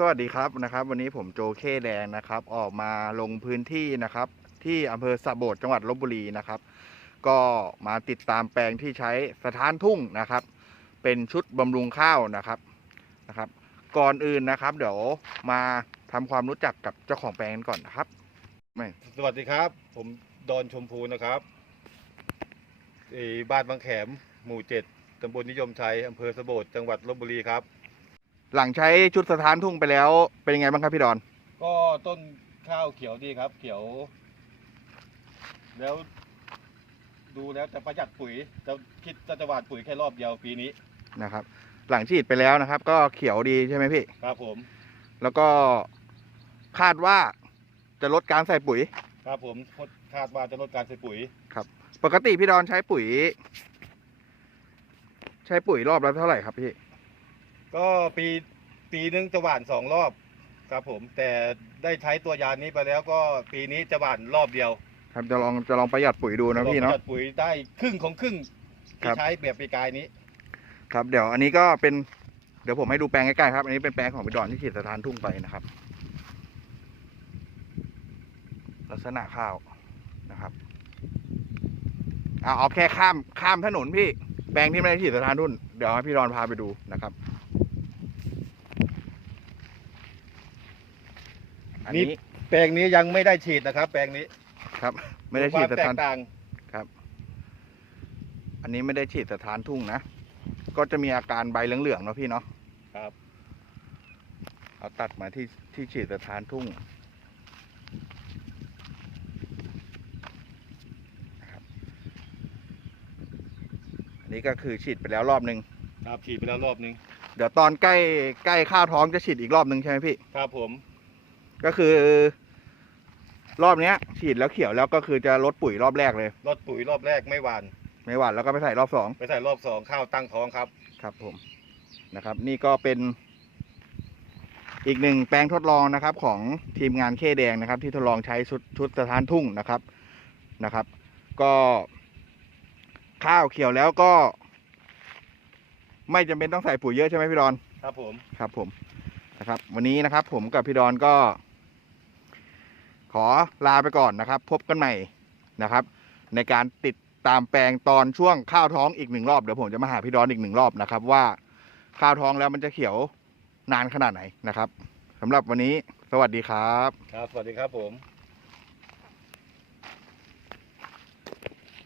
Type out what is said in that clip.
สวัสดีครับนะครับ วันนี้ผมโจเคแดงนะครับ ออกมาลงพื้นที่นะครับ ที่อำเภอสะโบดจังหวัดลบบุรีนะครับ ก็มาติดตามแปลงที่ใช้สถานทุ่งนะครับ เป็นชุดบำรุงข้าวนะครับนะครับ ก่อนอื่นนะครับ เดี๋ยวมาทำความรู้จักกับเจ้าของแปลงกันก่อนนะครับไม่สวัสดีครับ ผมดอนชมพูนะครับเอ่บ้านบางแขมหมู่เจ็ดตำบลนิยมชัยอำเภอสะโบดจังหวัดลบบุรีครับ หลังใช้ชุดสถานทุ่งไปแล้ว เป็นยังไงบ้างครับพี่ดอน ก็ต้นข้าวเขียวดีครับ เขียว แล้ว ดูแล้วจะประหยัดปุ๋ยจะคิดจะจะหว่านปุ๋ยแค่รอบเดียวปีนี้นะครับ หลังฉีดไปแล้วนะครับ ก็เขียวดีใช่ไหมพี่ ครับผม แล้วก็คาดว่าจะลดการใส่ปุ๋ย ครับผมคาดว่าจะลดการใช้ปุ๋ย ปกติพี่ดอนใช้ปุ๋ย ใช้ปุ๋ยรอบละเท่าไหร่ครับพี่ ก็ปีปีนึงจะหว่านสองรอบครับผม แต่ได้ใช้ตัวยานี้ไปแล้วก็ปีนี้จะหว่านรอบเดียวครับจะลองจะลองประหยัดปุ๋ยดูนะพี่รเนาะประหยัดปุ๋ยได้ครึ่งของครึ่งครัที่บ ใช้แบบปีกายนี้ ครับเดี๋ยวอันนี้ก็เป็นเดี๋ยวผมให้ดูแปลงใกล้ๆครับ อันนี้เป็นแปลงของพี่ดอนที่ฉีดสถานทุ่งไปนะครับ ลักษณะข้าวนะครับเอาเอาแค่ข้ามข้ามถนนพี่ แปลงที่ไม่ได้ฉีดสถานทุ่นเดี๋ยวให้พี่ดอนพาไปดูนะครับ อันนี้นี่แปลงนี้ยังไม่ได้ฉีดนะครับ แปลงนี้ครับ ไม่ได้ฉีดควาสแตถานกต่างอันนี้ไม่ได้ฉีดสถานทุ่งนะก็จะมีอาการใบเหลืองๆเนาะพี่เนาะครับ เอาตัดมาที่ที่ฉีดสถานทุ่งนะครับอันนี้ก็คือฉีดไปแล้วรอบหนึ่งครับฉีดไปแล้วรอบนึงเดี๋ยวตอนใกล้ใกล้ข้าวท้องจะฉีดอีกรอบหนึ่งใช่ไหมพี่ ครับผม ก็คือ รอบเนี้ย ฉีดแล้วเขียวแล้วก็คือจะลดปุ๋ยรอบแรกเลยลดปุ๋ยรอบแรกไม่หวาน ไม่หวานแล้วก็ไปใส่รอบสองไปใส่รอบสองข้าวตั้งท้องครับ ครับ ผมนะครับ นี่ก็เป็น อีกหนึ่งแปลงทดลองนะครับ ของทีมงานเคแดงนะครับ ที่ทดลองใช้ชุดชุดสถานทุ่งนะครับนะครับ ก็ ข้าวเขียวแล้วก็ ไม่จำเป็นต้องใส่ปุ๋ยเยอะใช่ไหมพี่ดอน ครับผม ครับผมนะครับวันนี้นะครับผมกับพี่ดอนก็ ขอลาไปก่อนนะครับ พบกันใหม่นะครับ ในการติดตามแปลงตอนช่วงข้าวท้องอีกหนึ่งรอบเดี๋ยวผมจะมาหาพี่ดอนอีกหนึ่งรอบนะครับ ว่าข้าวท้องแล้วมันจะเขียวนานขนาดไหนนะครับสำหรับวันนี้สวัสดีครับ ครับ สวัสดีครับผม